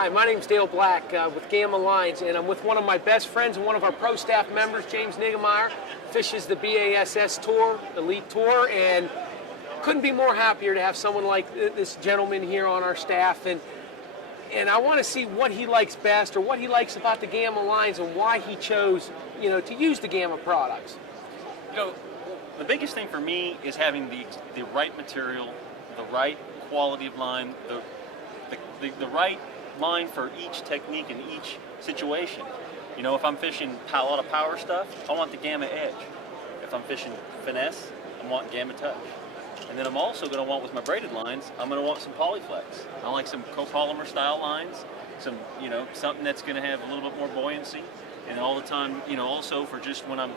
Hi, my name's Dale Black with Gamma Lines, and I'm with one of my best friends and one of our pro staff members, James Niggemeyer, fishes the BASS Tour, Elite Tour, and couldn't be more happier to have someone like this gentleman here on our staff. And I want to see what he likes best, or what he likes about the Gamma Lines, and why he chose, to use the Gamma products. The biggest thing for me is having the right material, the right quality of line, the right line for each technique and each situation. If I'm fishing a lot of power stuff, I want the Gamma Edge. If I'm fishing finesse, I want Gamma Touch. And then I'm also going to want, with my braided lines, I'm going to want some Polyflex. I like some copolymer style lines, something that's going to have a little bit more buoyancy. And all the time, also for just when I'm,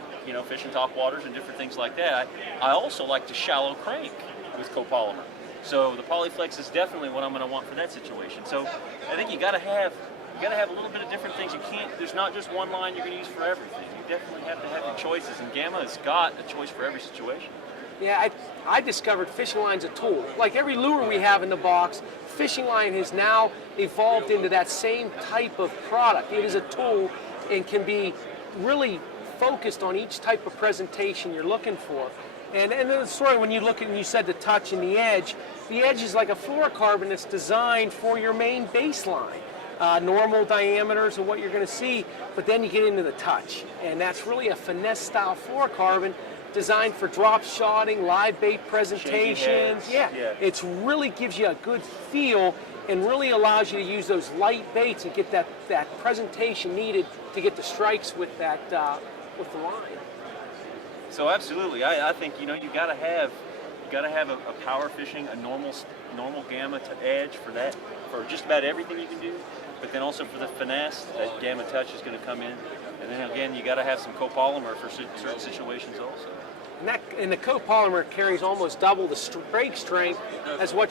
fishing top waters and different things like that, I also like to shallow crank with copolymer. So the Polyflex is definitely what I'm going to want for that situation. So I think you got to have a little bit of different things. There's not just one line you're going to use for everything. You definitely have to have your choices, and Gamma has got a choice for every situation. Yeah, I discovered fishing line's a tool. Like every lure we have in the box, fishing line has now evolved into that same type of product. It is a tool and can be really focused on each type of presentation you're looking for. And then sort of when you look at, and you said the touch and the edge is like a fluorocarbon that's designed for your main baseline. Normal diameters of what you're going to see, but then you get into the touch, and that's really a finesse style fluorocarbon designed for drop shotting, live bait presentations. Yeah, it really gives you a good feel and really allows you to use those light baits and get that presentation needed to get the strikes with that with the line. So absolutely, I think you got to have a power fishing, a normal Gamma to edge for just about everything you can do. But then also for the finesse, that Gamma Touch is going to come in. And then again, you got to have some copolymer for certain situations also. And the copolymer carries almost double the break strength as what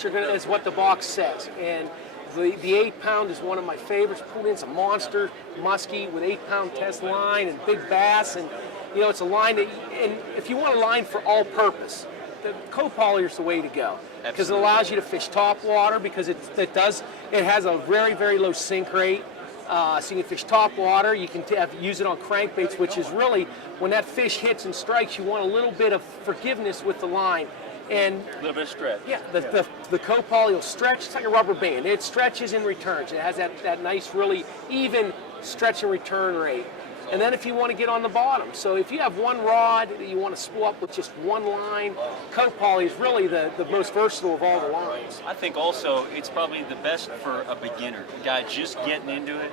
the box says. And the 8-pound is one of my favorites. Pulled in some monster muskie with 8-pound test line and big bass, and it's a line that, and if you want a line for all purpose, the copolymer is the way to go, because it allows you to fish top water, because it has a very, very low sink rate. So you can fish top water. You can use it on crankbaits, which is really, when that fish hits and strikes, you want a little bit of forgiveness with the line. And a little bit of stretch. Yeah, the copoly will stretch. It's like a rubber band. It stretches and returns. It has that nice, really even stretch and return rate. And then if you want to get on the bottom, so if you have one rod that you want to spool up with just one line, copoly is really the most versatile of all the lines. I think also it's probably the best for a beginner, a guy just getting into it.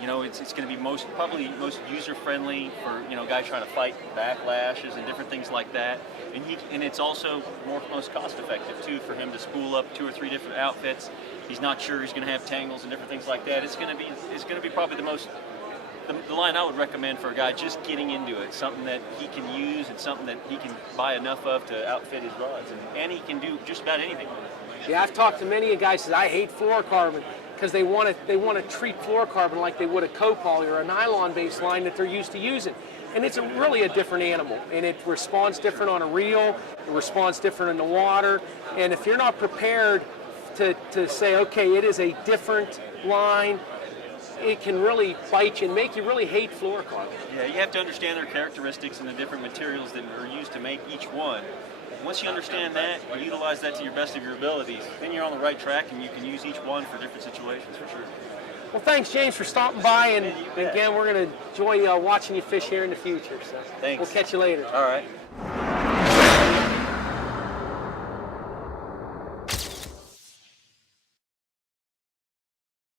It's going to be probably most user-friendly for a guy trying to fight backlashes and different things like that. And it's also most cost-effective too for him to spool up 2 or 3 different outfits. He's not sure he's going to have tangles and different things like that. It's going to be probably the line I would recommend for a guy just getting into it, something that he can use and something that he can buy enough of to outfit his rods, and he can do just about anything with it. Yeah, I've talked to many guys that I hate fluorocarbon because they want to treat fluorocarbon like they would a copoly or a nylon-based line that they're used to using. And it's really a different animal, and it responds different on a reel, it responds different in the water, and if you're not prepared to say, okay, it is a different line, it can really bite you and make you really hate fluorocarbon. Yeah, you have to understand their characteristics and the different materials that are used to make each one. Once you understand that and utilize that to your best of your abilities, then you're on the right track and you can use each one for different situations for sure. Well, thanks, James, for stopping by, and again, we're going to enjoy watching you fish here in the future. So thanks. We'll catch you later. All right.